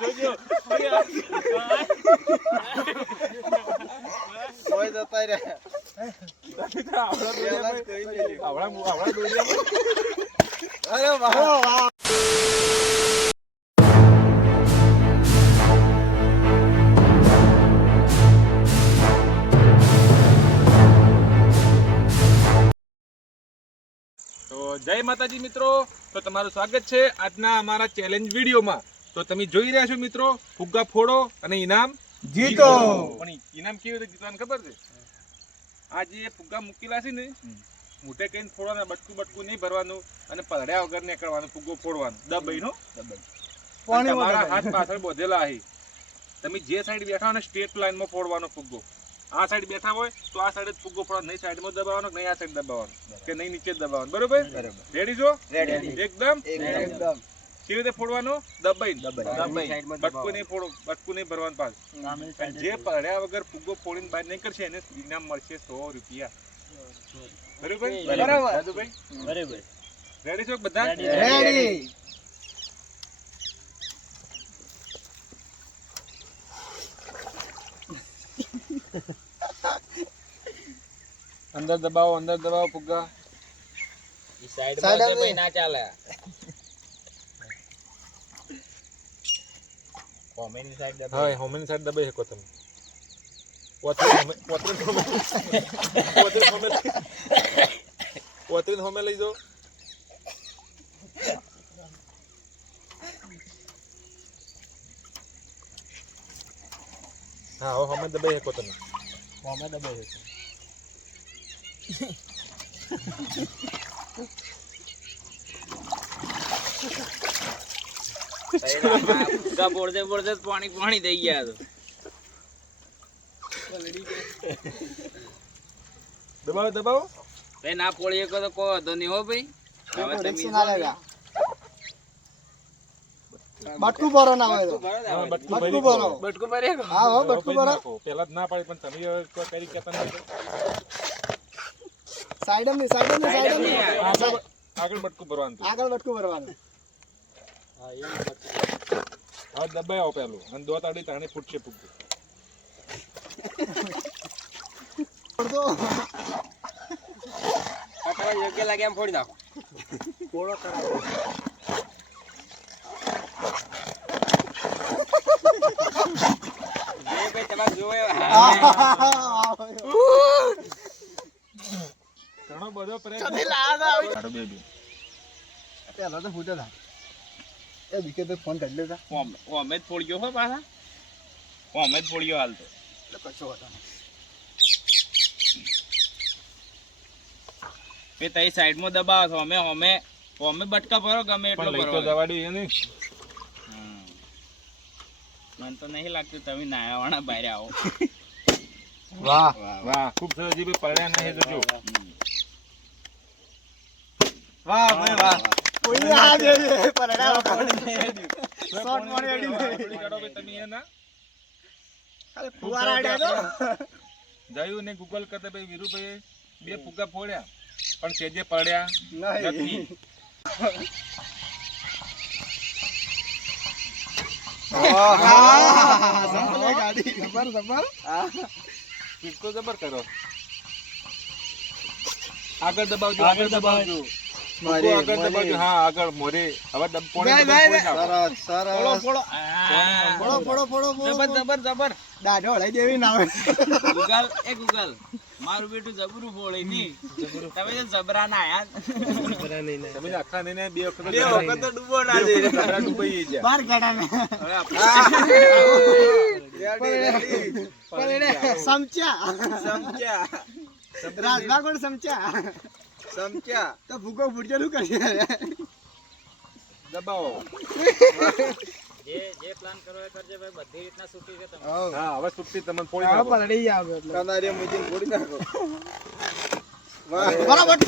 જોજો કોઈ જતા રહ્યા આવડા અરે વાહ. તો જય માતાજી મિત્રો. તો તમારું સ્વાગત છે આજના અમારા ચેલેન્જ વિડીયોમાં. તો તમે જોઈ રહ્યા છો મિત્રો ફુગ્ગા ફોડો અને ઇનામ જીતો. પણ ઇનામ કેવી રીતે જીતવાનું ખબર છે? આ જે ફુગ્ગા મૂકેલા છે ને મોટે કઈને ફોડવાના બટકું બટકું નહીં ભરવાનું અને પલડ્યા વગર નીકળવાનું ફુગ્ગો ફોડવાનો. દબાઈ નો? પાણી તમારા હાથ પાછળ બોધેલા છે. તમે જે સાઈડ બેઠા ને સ્ટેટ લાઈનમાં ફોડવાનો ફુગ્ગો. આ સાઈડ બેઠા હોય તો આ સાઈડ જ ફુગ્ગો ફોડવાનો નહીં સાઈડમાં દબાવવાનો નહીં આ સાઈડ દબાવવાનો? કે નહીં નીચે દબાવવાનો? બરોબર? બરોબર. રેડી જો એકદમ? એકદમ. કેવી રીતે ફોડવાનું? દબાઈ. દબાઈ. બટકું નહીં ફોડો. બટકું નહીં ભરવાનું પાસ જે પડ્યા વગર ફુગ્ગો ફોડીને બહાર નહીં કરશે એને ઇનામ મળશે સો રૂપિયા. બરોબર? બરાબર. બરાબર રેડી છો બધા? રેડી અંદર દબાવો અંદર દબાવો ફુગ્ગા. ઈ સાઈડમાં ભાઈ ના ચાલે. સાઈડ હા હોમેની સાઈડ દબાઈ શકો તમે. પોતરી હોમે પોતરી હોમે. હોમે. પોતરી હોમે લઈ જાઓ. હા હવે હોમે દબાઈ શકો તમે. કોમે દબાઈ છે ફોડતે ફોડતે પાણી પાણી થઈ ગયા તો દબાવો દબાવો. ભાઈ ના પોળીએ શકો તો કહો તો નહીં હો ભાઈ. બટકું ભરો ના હોય બટકું બટકું ભરો. બટકું ભરી હા હો બટકું ભરો પેલા જ ના પાડી પણ તમે હવે કોઈ કરી કહેતા નથી સાઈડની સાઈડમની સાઈડમની આગળ આગળ બટકું ભરવાનું આગળ બટકું ભરવાનું. હા એ હા દબાઈ આવો પેલું. અને દો તાડી તાણે ફૂટશે ફૂટશે. અડધો. યોગ્ય લાગે એમ ફોડી નાખો. કોળો કરાવો. તમારે જોવે. ઘણો બધો પ્રયત્ન. પહેલા તો ફૂટે થા એ બીકે તો ફોન કરી લેતા ઓમે જ ફોડ્યો હો પાછા. ઓમે જ ફોડ્યો હાલ તો. એટલે કશો હતો એ તઈ સાઈડમાં દબાવો છો. અમે અમે અમે બટકા ભરો ગમે એટલો ભરો. દવાડી એ નહીં મને તો નહીં લાગતું તમે નાયાવાળા બહાર આવો. વાહ. વાહ ખૂબ સરસ. જી પડ્યા નહીં તો જો. વાહ ભાઈ વાહ. કોઈ આ દે દે પરડા શોર્ટ મોડે એડી કાઢો ભાઈ તમે એના. ખાલી ફુવારા આડ્યા તો જયું ને ગૂગલ કરતા ભાઈ વીરુભાઈ બે ફુગ્ગા ફોડ્યા. પણ સેજે પડ્યા નથી. ગાડી. જબર જબર. કરો. આગળ દબાવજો આગળ દબાવજો. આગળ હા આગળ મોરે. હવે દબ પોણી ભાઈ, બધા ભાઈ, ફોડી નાખો. સરસ સરસ. ફોડો ફોડો. ફોડો ફોડો ફોડો જબર જબર જબર. દાઢો હલાઈ દેવી ના હોય. ગૂગલ એ ગૂગલ. મારું બેટું જબરું ફોડે ની તમે તો જબરા ના આયા. તમે આખા ને બે વખત બે વખત તો ડૂબો ના બે વખત ઘાઘરા ડૂબાઈ બાર કાઢા ને હવે આપણે સમચ્યા. કોણ સમચ્યા. સમજ્યા? તો ભૂકો ફૂટજો શું કરીએ દબાવો. જે જે પ્લાન કરો એ કરજે ભાઈ બધી રીતના સુટી છે તમે હા હવે તમને નાખો પલડી એટલે. નાખો. બરાબર.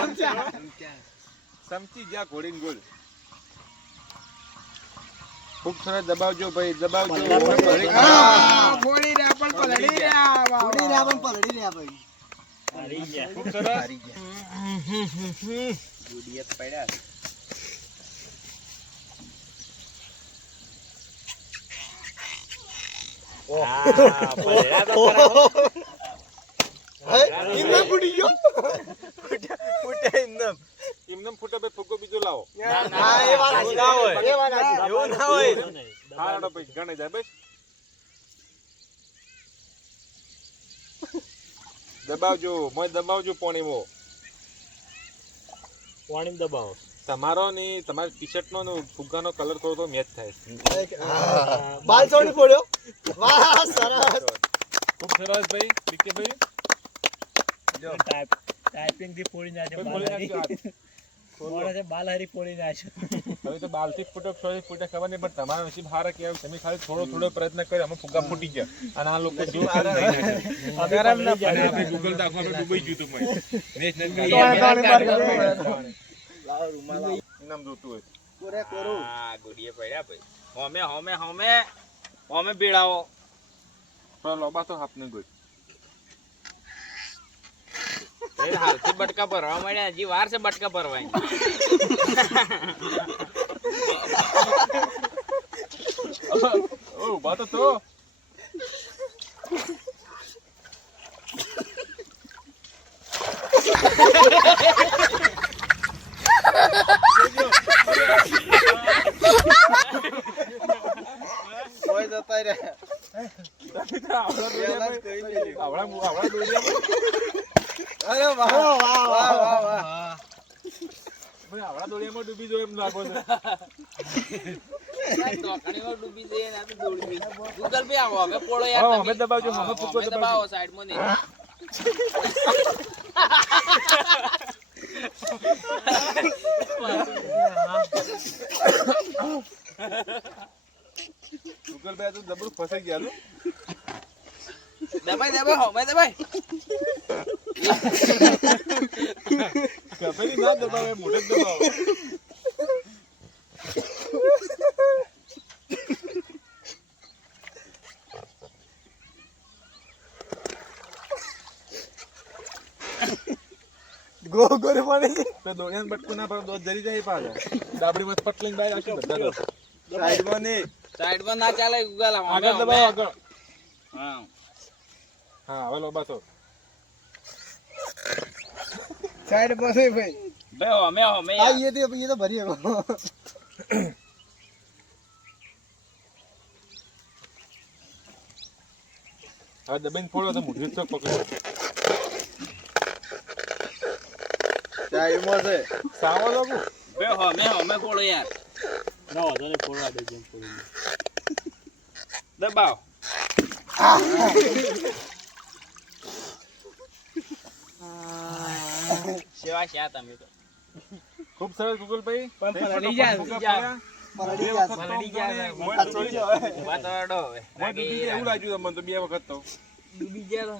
સમચ્યા સમચી જ્યાં ઘોડીને ગોળ. ખૂબ સરસ દબાવજો ભાઈ દબાવજો. રહ્યા પણ પલડી રહ્યા પલડી રહ્યા પણ પલડી રહ્યા ભાઈ. એમને ફૂટે ભાઈ ફુગ્ગો બીજો લાવો. હા, એ વાત ના હોય. એવું ના હોય. ગણે જાય ભાઈ દબાવજો મોય દબાવજો પોણીમાં. પાણી દબાવો. તમારો ને તમારી ટી શર્ટ નો ને ફુગ્ગાનો કલર થોડો તો મેચ થાય. બાલ છોડી પડ્યો. વાહ સરસ. ખૂબ સરસ ભાઈ. વિકે ભાઈ ટાઈપ ટાઈપિંગથી ફોડી નાખ્યો નાખ્યો હવે તો બાલથી ફૂટો ખબર નહીં પણ તમારા નસીબ હારા તમે ખાલી થોડો થોડો પ્રયત્ન કર્યો અમે ફુગ્ગા ફૂટી ગયા. અને આ લોકો અને આપણે ગૂગલ તો આખું આપણે ગયું હતું જોતું હોય? કોરે કોરું. હા પડ્યા ભાઈ. હોમે હોમે હોમે. હોમે પીડાવો લોબા તો આપને ગઈ ભાઈ હાલથી બટકા ભરવા મળ્યા હજી વાર છે બટકા ભરવાની ઓ ઊભા તો તો. આવડા આવડા. અરે વાહ વાહ વાહ વાહ વાહ ભાઈ આવડા દોડ્યામાં ડૂબી જો એમ લાગો છે. ટોકણીમાં ડૂબી જઈએ ને તો દોડી ગૂગલ પે આવો હવે પોળો યાર દબાવજો, ફૂકો નહીં. ગૂગલ ભાઈ તો ડબલ ફસાઈ ગયા. દબાઈ દબાઈ હોમે દબાઈ કપેલી ના દબાવે મોઢે દબાવો ગો ગોરે પડે. તો દોડ્યાને બટકું ના પડે દોધ જરી જાય પાછો. ડાબડી માં પટલીને બહાર આવશે બધા. સાઈડમાં નહીં. સાઈડમાં ના ચાલે ગૂગલ આગળ. દબાવો આગળ. હા હવે લો બસો સાઈડ પાસે ભાઈ. બે અમે અમે આ યે તો યે તો ભરી ગયો હવે દબાઈને ફોડો તો મુઠ્ઠી ચોક પકડો. ટાઈમો છે. સાવો લોકો બે હો મે હો મે ફોડો યાર. ના વાંધો નહીં ફોડવા દે જેમ ફોડી. દબાવ. સેવા છે આ તમે તો. ખૂબ સરસ ગૂગલ ભાઈ પણ બે પલળી ફોટો જાય, ફૂગા જાય. પડ્યા. બે વખત તો પલળી જાય, જાણે મોઢ પલળી ચોરી જાય. ઊભા તો અડો હવે. મોઢ ડૂબી એવું લાગ્યું તમને તો બે વખત તો. ડૂબી ગયા તો.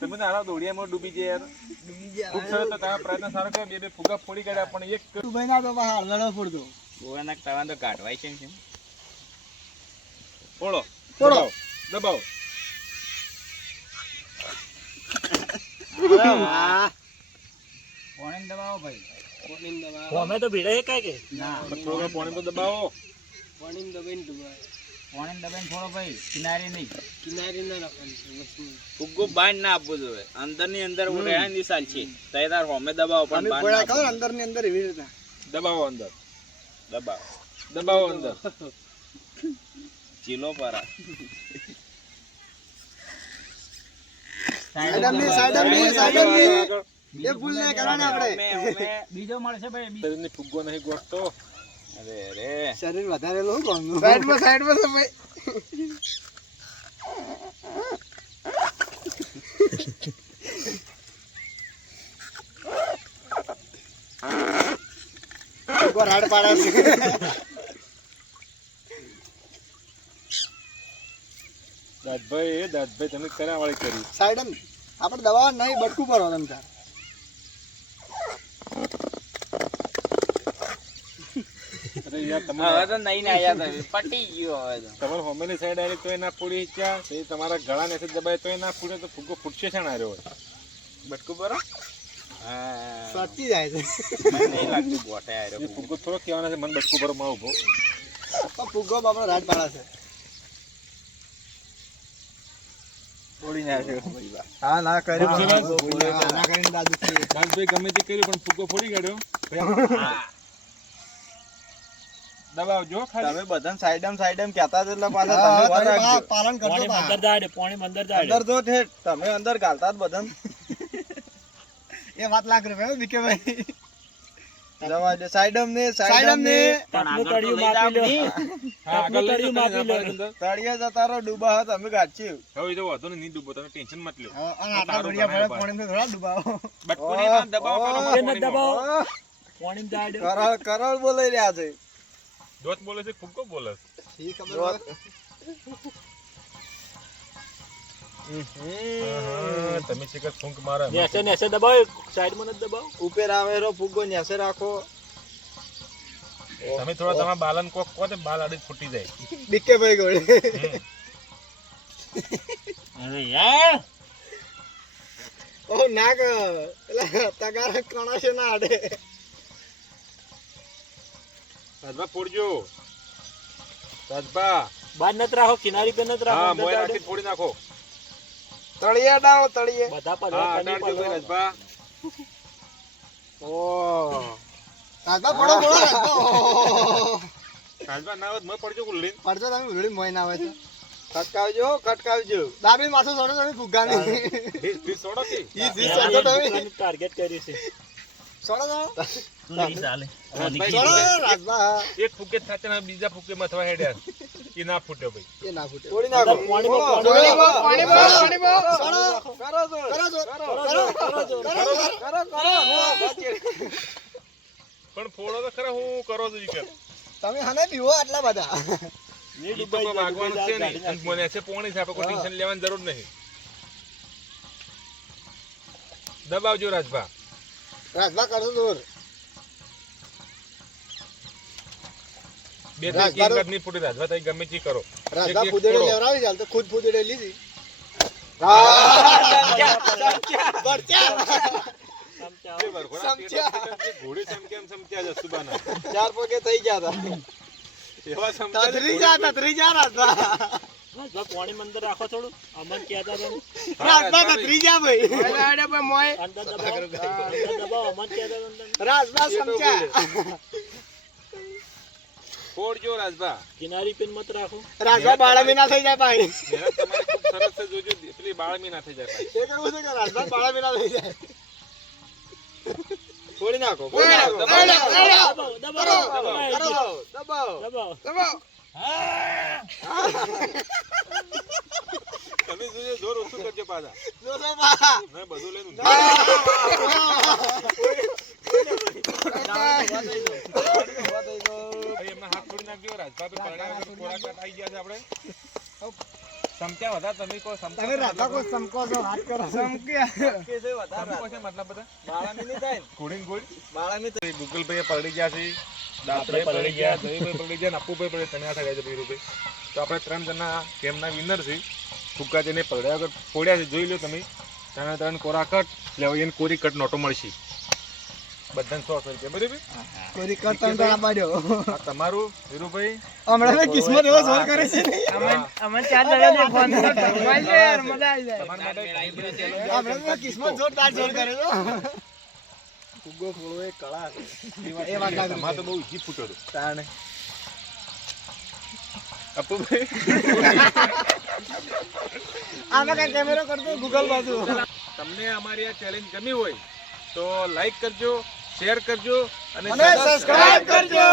તમે નાના દોડિયામાં ડૂબી જાય યાર. ખૂબ સરસ તો તમે પ્રયત્ન સારો કર્યો. બે બે ફુગા ફોડી કાઢ્યા પણ એક તું ભાઈ ના તો બહાર લડો ફોડતો. ગોવાના તવા તો કાઢવાય છે ને. ફોડો ફોડો. દબાવો દબાવો કોણે દબાવો અમે તો ભીડે કાય કે? પણ થોડો પાણી તો દબાવો. કોણે દબાઈને થોડો ભાઈ કિનારે નહીં. ફુગ્ગો બાંધ ના આપવો જોઈએ. અંદરની અંદર નિશાલ છે. તૈયાર હોમે દબાવો પણ બાંધ ના અંદરની અંદર એવી રીતે દબાવો અંદર. દબાવો. દબાવો અંદર. ચીલો પરા સાઈડમની સાઈડમની સાઈડમની આગળ. એ ભૂલ નહીં કરવાની આપણે. બીજો મળશે ભાઈ શરીરને ફુગ્ગો નહીં ગોઠતો. અરે રે શરીર વધારે લો કોણ સાઈડમાં સાઈડમાં છે ભાઈ. એકવાર પાડા છે. દાદભાઈ એ દાદભાઈ તમે કર્યા વાળી કરી. સાહેબ આપણે દવા નહીં બટકું પડો તમે તાર અરે યાર તમારે તો નહીં ના યાદ આવ્યું પટી ગયો હવે તો. સાઈડ આવી તો ના ફૂડી ક્યાં તમારા ગળા ને દબાય તો ના ફૂટે તો ફુગ્ગો ફૂટશે છે ને બટકું ભરો? હા. સચી જાય છે. નહીં લાગતું ફુગ્ગો થોડો કહેવાના છે મને બટકું ભરવા ઊભો પણ ફુગ્ગો બાપડો પાડા છે. ફોડી નાખ્યો હા ના કર્યું. ખૂબ સરસ. હા, ના કરીને દાદુ છે ગમે તે કર્યું પણ ફુગ્ગો ફોડી કાઢ્યો. દબાવજો ખાલી. તમે બધા સાઈડમ સાઈડમ કહેતા એટલે પાછા તમે વાર તમે રાખજો. પા- પાલન કરજો અંદર દાડે પોણી અંદર દાડે અંદર તો ઠેઠ. તમે અંદર ગાલતા જ બધા એ વાત લાખ રૂપિયા બીકે ભાઈ. જવા દે. સાઈડમ ને સાઈડમ ને તળિયું માપી લો. હા, આગળ લઈ તળિયું માપી લો. અંદર. તળિયે ડૂબા હો તમે ગાચ્યું હવે તો વાંધો નહીં, નહીં ડૂબો તમે ટેન્શન મત થોડા ડૂબાવો. દબાવો દબાવો. પોણી કરોડ કરોડ બોલાઈ રહ્યા છે. દોત બોલે છે ફુગ્ગો બોલે છે. ઈ છે કે તમે ફૂંક મારે નેસે નેસે દબાવો સાઈડમાં નથી દબાવ. ઉપર આવેલો ફુગ્ગો નેસે રાખો. તમે થોડા તમારા બાલન કોક કો તે બાલ આડી ફૂટી જાય. ડીકે ભાઈ ગોળે. અરે યાર. ઓ નાક પેલા તગાર કણા છે ના આડે. રાજભા ફોડજો. રાજભા. બાર નત રાખો કિનારી પર નત રાખો હા મોય રાખી ફોડી નાખો. તળિયે ડાળો તળિયે બધા પર હા અડાડજો ભાઈ રાજભા ઓ રાજભા પડો પડો રાજભા ના આવત મય પડજો ગુલ્લી પડજો તમે ઉઘડી મોય ના આવે તો ખટકાવજો ખટકાવજો દાબી માથું છોડો તમે ફુગ્ગા ભીસ ભીસ કે ઈ ટાર્ગેટ કરી છે એક ફૂકે થાચે બીજા ફૂકે મથવા હેડ્યા એ ના ફૂટ્યો ભાઈ એ ના ફૂટે તોડી નાખો અંદર પાણીમાં બોલો. પાણી છો ફોડો તો ખરા હું કરો છો તમે હને પીવો આટલા બધા એ છે મને એસે પોણી છે આપણે કોઈ ટેન્શન લેવાની જરૂર નહીં દબાવજો રાજભા રાજભા કરશો દૂર બે ત્રણ કિંગર નહીં ફૂટી રાજભા તમે ગમે તે કરો. રાજભા ફૂદેડે ફોડો. ચાલ તો ખુદ ફૂદેડે લીધી. સમજ્યા. ચાર પગે થઈ ગયા હતા. એવા સમક્યા છે જા કોઈ- જા રાજભા રાજભા પાણીમાં રાખો થોડું. અમન કહેતા હતા ને. હા, રાજભા રાજભા તતરી જા ભાઈ. અંદર દબાવો. અંદર દબાવો. અમન કહેતા અંદર. રાજભા કિનારી પિન મત રાખો. રાજભા બાળામી ના થઈ જાય ભાઈ. તમારી ખૂબ સરસ છે જોજો. પેલી બાળમી ના થઈ જાય ભાઈ. એ કરવું છે કે રાજભા બાળામી ના થઈ જાય? ફોડી નાખો ફોડી ફોડી નાખો, નાખો. દબાવો. દબાવો દબાવો. દબાવો. દબાવો. દબાવો. દબાવો. તમે જોજો જોર ઓછું કરજો પાછા. જોજો બા મેં બધું લઈને એમના હાથ છોડી નાખજો રાજભાઈ પરણા થોડા કાટ આવી ગયા છે આપણે. સમક્યા વધારે તમે કોઈ સમક્યા તમે રાધા કોઈ સમકો છો વાત કરો. સમક્યા. કે છે વધારે સમકો છે મતલબ બધા? બાળાની નહીં થાય ને. ઘોડી? બાળાની તો ગૂગલ પે પલડી ગયા છે. દાપરે પલડી ગયા. જયભાઈ પલડી ગયા નપ્પુ ભાઈ પલડી તમે આ થયા છે વીરુભાઈ તો આપણે ત્રણ જણા ગેમના વિનર છે. ફૂકા જેને પલડ્યા વગર ફોડ્યા છે જોઈ લો તમે. ત્રણે ત્રણ કોરા કટ એટલે એને કોરી કટ નોટો મળશે. બધાને સો સો રૂપિયા બરાબર? કોઈ કરતા તો ના પાડ્યો આ તમારું વીરુભાઈ હમણાં મેં કિસ્મત એવો જોર કરે છે ને. હા. તમારા માટે હમણાં મેં કિસ્મત જોરદાર જોર કરે છે. ફુગ્ગો ફોડવો એ કળા એ વાત લાગે તમારે તો બહુ ઈજી ફૂટ્યો હતો તાણે. અપ્પુભાઈ આમાં કઈ કેમેરો કરતો ગૂગલ બાજુ. તમને અમારી આ ચેલેન્જ ગમી હોય તો લાઈક કરજો શેર કરજો અને સબસ્ક્રાઇબ કરજો.